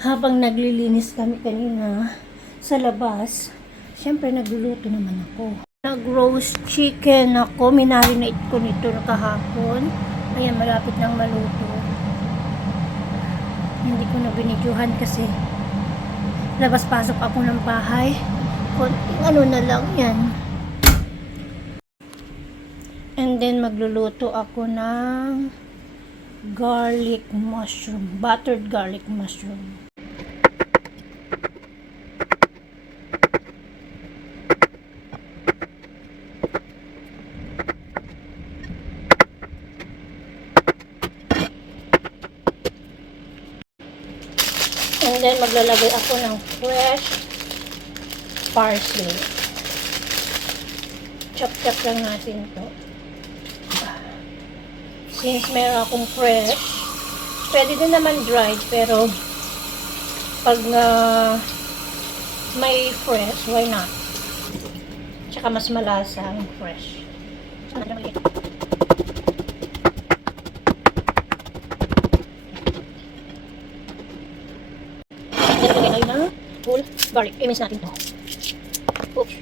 Habang naglilinis kami kanina sa labas, syempre nagluluto naman ako. Nag-roast chicken ako, minarinate ko nito kahapon. Ayan, malapit nang maluto. Hindi ko na binidyohan kasi labas-pasok ako ng bahay. Konting ano na lang yan. And then magluluto ako ng garlic mushroom, buttered garlic mushroom. And then maglalagay ako ng fresh parsley. Chop-chop lang natin to. Since meron akong fresh, pwede din naman dried, pero pag may fresh, why not? Tsaka mas malasa ang fresh. Nilagay tayo ng whole garlic. I-mince natin to. Oops.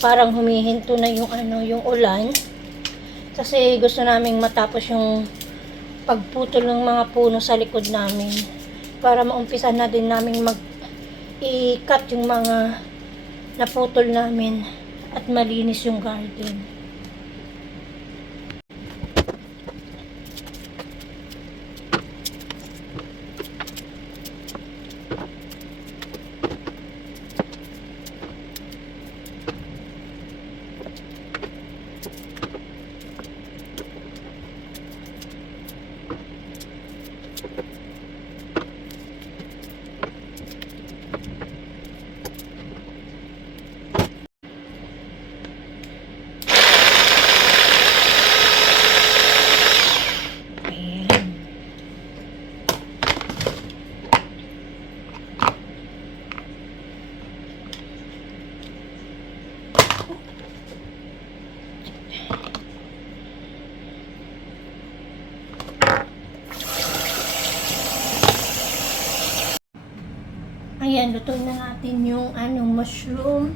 Parang humihinto na yung yung ulan. Kasi gusto naming matapos yung pagputol ng mga puno sa likod namin. Para maumpisa na din namin i-cut yung mga naputol namin at malinis yung garden. Ayan, lutuin na natin yung mushroom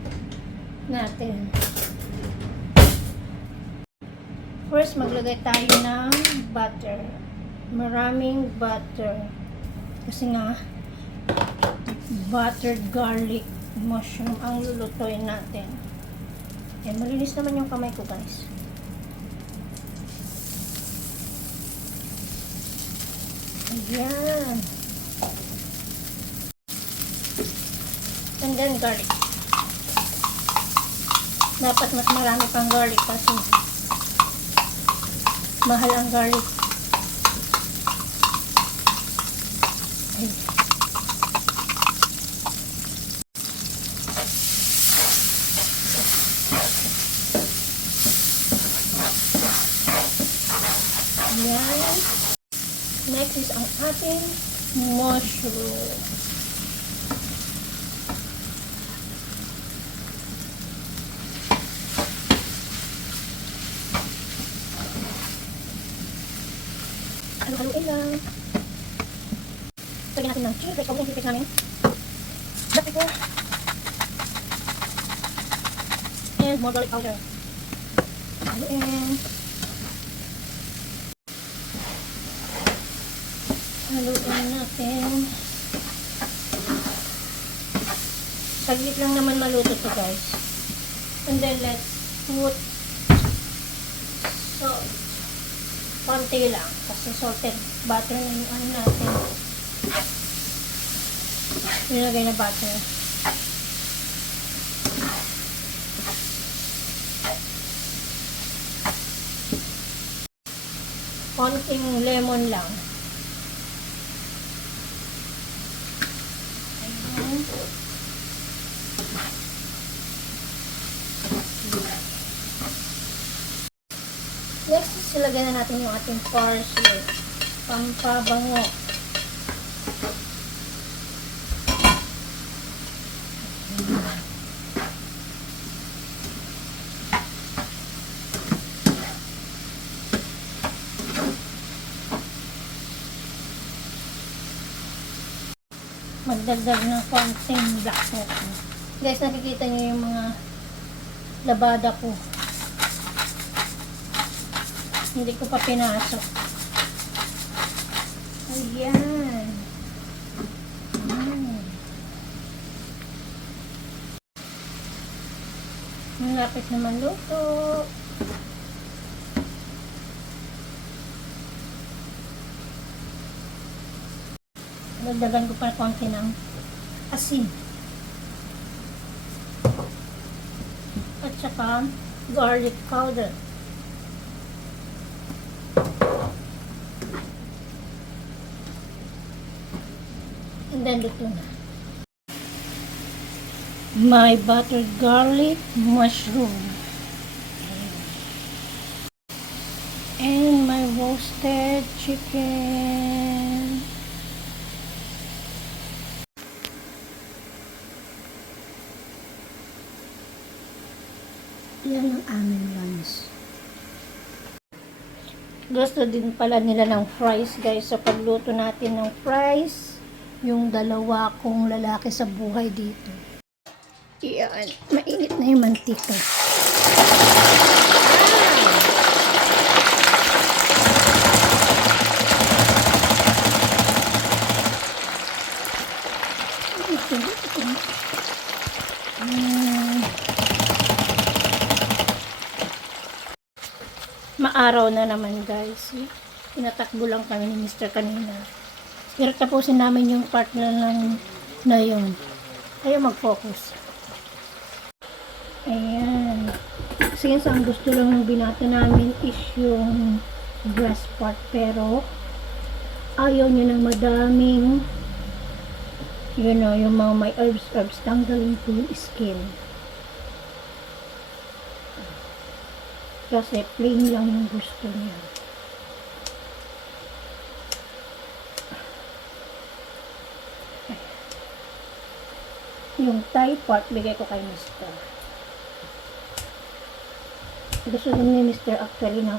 natin. First, maglagay tayo ng butter. Maraming butter. Kasi nga, buttered garlic mushroom ang lulutuin natin. Ayan, malinis naman yung kamay ko, guys. Ayan. And then garlic. Dapat mas marami pang garlic kasi mahal ang garlic. Ayan. Ayan. Next is ang ating mushroom. Haluin lang. Lagyan natin ng chili flakes. Pagod yung chili flakes namin. Black pepper. And more garlic powder. Haluin. Haluin natin. Saglit lang naman maluto to, guys. And then let's put salt. Konti lang. Kasi salted butter na yung natin. Nilagay na butter. Konting lemon lang. Ayan. Next is ilagay na natin yung ating parsley. Pampabango. magdagdag ng konting black pepper. Guys, nakikita niyo yung mga labada ko. Hindi ko pa pinasok. Ayan. Malapit naman luto. Dagdagan ko pa konti ng asin. At saka garlic powder. And then luto na. My buttered garlic mushroom. And my roasted chicken. Yan ang aming lunch. Gusto din pala nila ng fries, guys. So, pagluto natin ng fries, yung dalawa kong lalaki sa buhay dito. Yan. Mainit na yung mantika. Maaraw na naman, guys. Tinatakbo lang kami ni Mr. kanina. Pero tapusin namin yung part na yun. Ayaw mag-focus. Ayan. Since ang gusto lang ng binata namin is yung breast part. Pero ayaw niya ng madaming yung mga may herbs tanggalin po yung skin. Kasi plain lang yung gusto niya. Yung thigh part, bigay ko kay Mr. Gusto din ni Mr. actually ng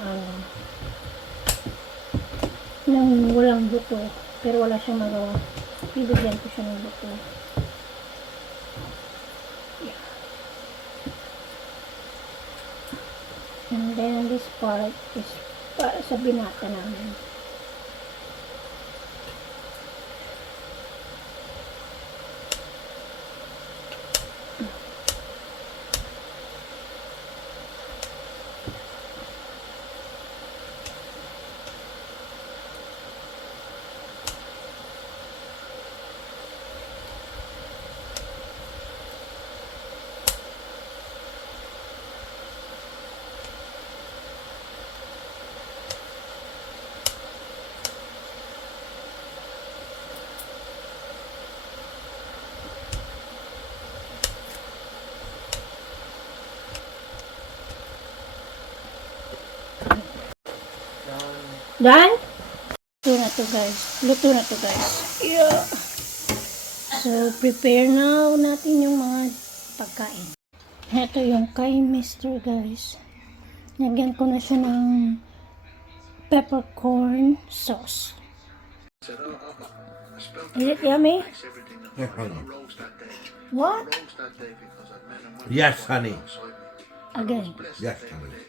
ng walang buto. Pero wala siyang magawa. Bibigyan ko siya ng buto. And then this part is para sa binata namin. Done? Luto na to, guys. Luto na to, guys. Yeah. So, prepare now natin yung mga pagkain. Ito yung kay Mr. guys. Nagyan ko na siya ng peppercorn sauce. Is it yummy? Yes, honey. What? Yes, honey. Again. Yes, honey.